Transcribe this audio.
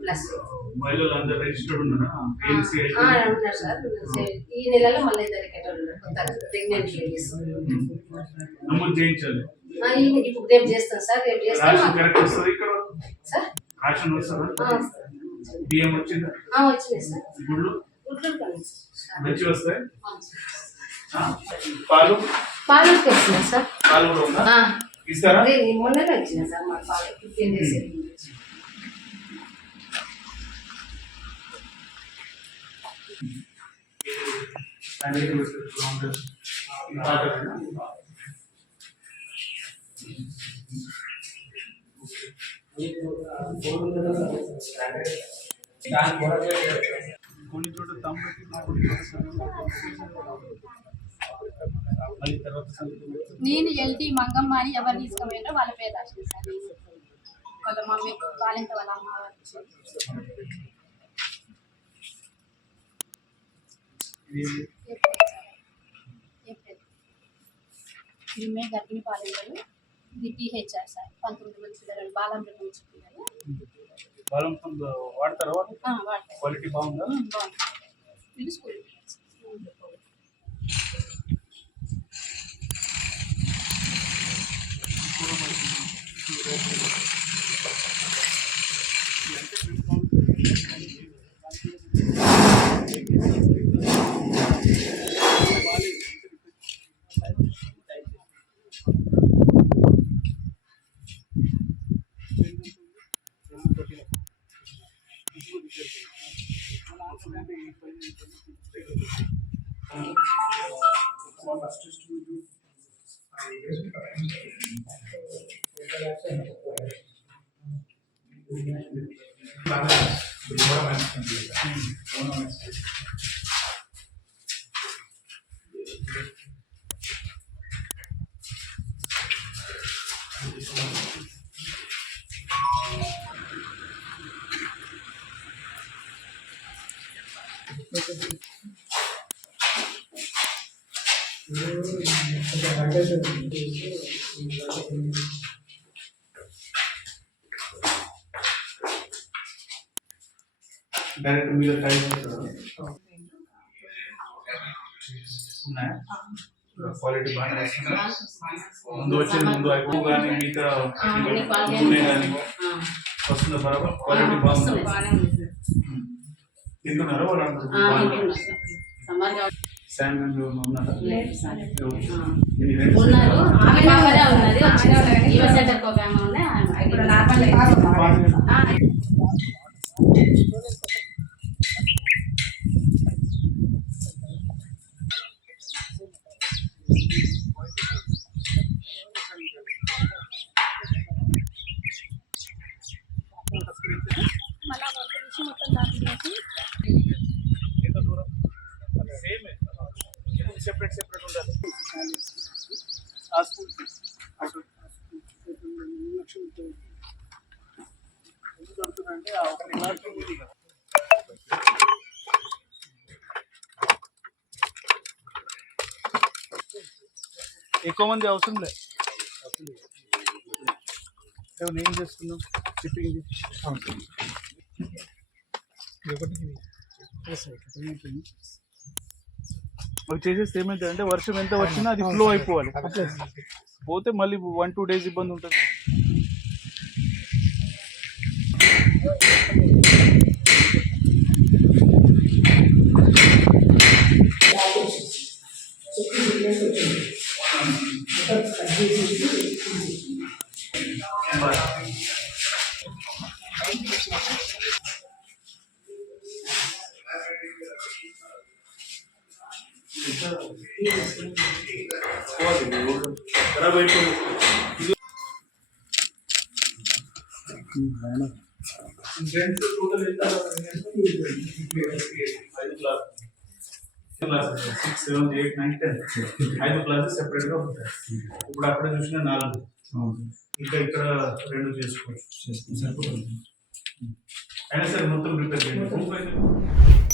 Plus మహిళలు అందరూ registered ఉన్నారా? ఉన్నారు సార్. ఈ నెలలో మళ్ళీ జరిగేటోళ్ళు ఉన్నారు, కొత్తగా ప్రెగ్నెంట్ లేడీస్ నమోదు చేయించాలి. ఇప్పుడు రేపు చేస్తాం సార్. రేపు చేస్తాం కరెక్ట్ వస్తుంది ఇక్కడ సార్. రేషన్ వస్తుందా? బియ్యం వచ్చిందా? వచ్చినాయి సార్. గుడ్లు మంచి వస్తాయి. పాలు వస్తున్నాయి సార్. పాలు కూడా ఉందా? ఇస్తారా? మొన్ననే వచ్చినాయి సార్ మా పాలు 15 days. కొన్ని చోట నేను ఎల్టీ మంగమ్మ అని ఎవరు తీసుకోమేంటో వాళ్ళ పేరు రాసింది సార్. వాళ్ళ మమ్మీ వాళ్ళంత వాళ్ళ అమ్మ ఈమె గర్భిణీ పాలెంలో ఇది టీహెచ్ఆర్ సార్. 19 మంది పిల్లలు బాలంలో నుంచి పిల్లలు వాడతారా? క్వాలిటీ బాగుందా? ఇది స్కూల్ డైరెక్ట్ మీద క్వాలిటీ బాగానే వస్తుందా? ముందు వచ్చింది ముందు ఎక్కువ కానీ మిగతా నూనె కానీ వస్తుందా? బరాబర్ క్వాలిటీ బాగుంది. తింటున్నారా వాళ్ళందరూ? సెపరేట్ ఉండాలి. ఎక్కువ మంది అవసరం లేదు. ఏం చేస్తున్నాం? షిప్పింగ్ అవి చేసేస్తే ఏమైందంటే వర్షం ఎంత వచ్చినా అది ఫ్లో అయిపోవాలి. పోతే మళ్ళీ 1-2 days ఇబ్బంది ఉంటుంది. खराब అయిపోయింది. टोटल ఎంత 5 క్లాస్ 6, 7, 8, 9, 10 5 క్లాసెస్ సెపరేట్ గా ఉంటాయి. ఇప్పుడు అక్కడ చూసిన 4 ఇంకా ఇక్కడ 2 చేసుకోవచ్చు. అయినా సరే మొత్తం ప్రిపేర్ చేయండి.